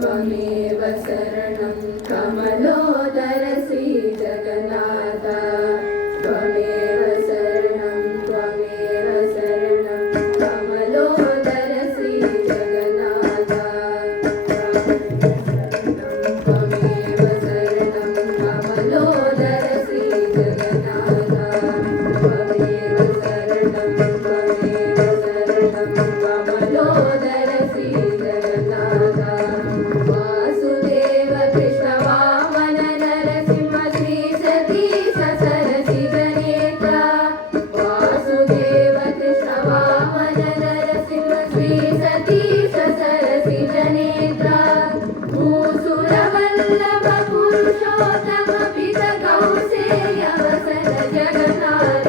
त्वमेव शरणं कमलोदर श्री जगन्नाथ त्वमेव शरणं कमलोदर श्री जगन्नाथ त्वमेव शरणं कमलोदर श्री जगन्नाथ त्वमेव शरणं कमलोदर श्री जगन्नाथ वासुदेव कृष्ण वामन नरसिंह श्री सतीश सरसिज नेत्र वासुदेव कृष्ण वामन नरसिंह श्री सतीश सरसिज नेत्र भूसुरवल्लभ पुरुषोत्तम पित कौसेय वसन जगन्नाथ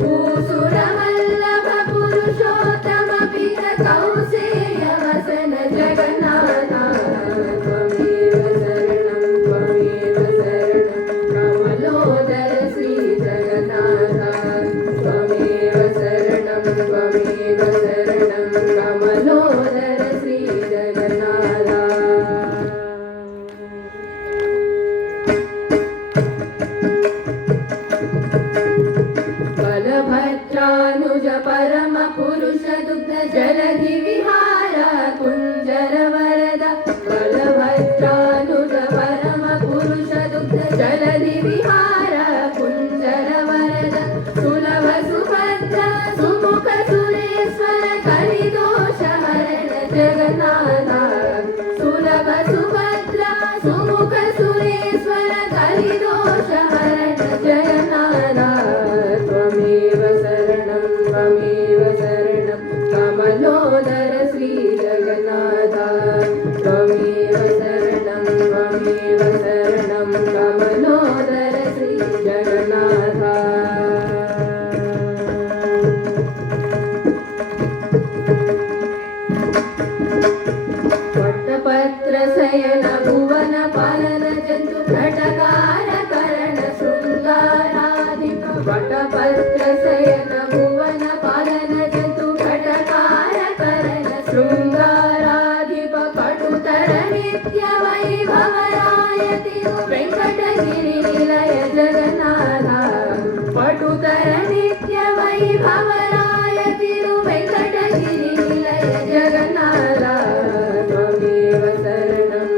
भूसुरवल्लभ पुरुषोत्तम पित कौसेय वसन जगन्नाथ त्वमेव शरणं कमलोदर श्री जगन्नाथ त्वमेव शरणं कमलोदर श्री जगन्नाथ बलभद्रानुज परम पुरुष दुग्ध जलधि विहार कुंजर वरद बलभद्रानुज परम पुरुष दुग्ध जलधि विहार कुंजर वरद सुलभ सुभद्र सुमुख सुरेश्वर कलिदोष हरण जगन्नाथ सुलभ सुभद्र सुमुख सुरेश्वर कलिदोष हरण जगन्नाथ त्वमेव शरणं कमलोदर श्री जगन्नाथ त्वमेव शरणं कमलोदर श्री जगन्नाथ वटपत्र शयन भुवन पालन जन्तु घटकार करण शृङ्गाराधिप वटपत्र शयन भुवन पालन जन्तु घटकार करण शृङ्गाराधिप कटुतर नित्य वैभवरायति वेङ्कटगिरि निलय जगन्नाथ पटुतर नित्य वैभवरायति वेङ्कटगिरि निलय जगन्नाथ त्वमेव शरणं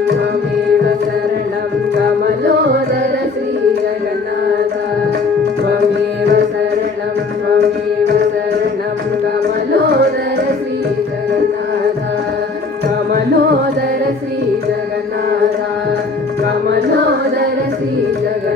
कमलोदर श्री जगन्नाथ त्वमेव शरणं कमलोदर श्री जगन्नाथ कमलोदर श्री जगन्नाथ कमलोदर श्री जगन्नाथ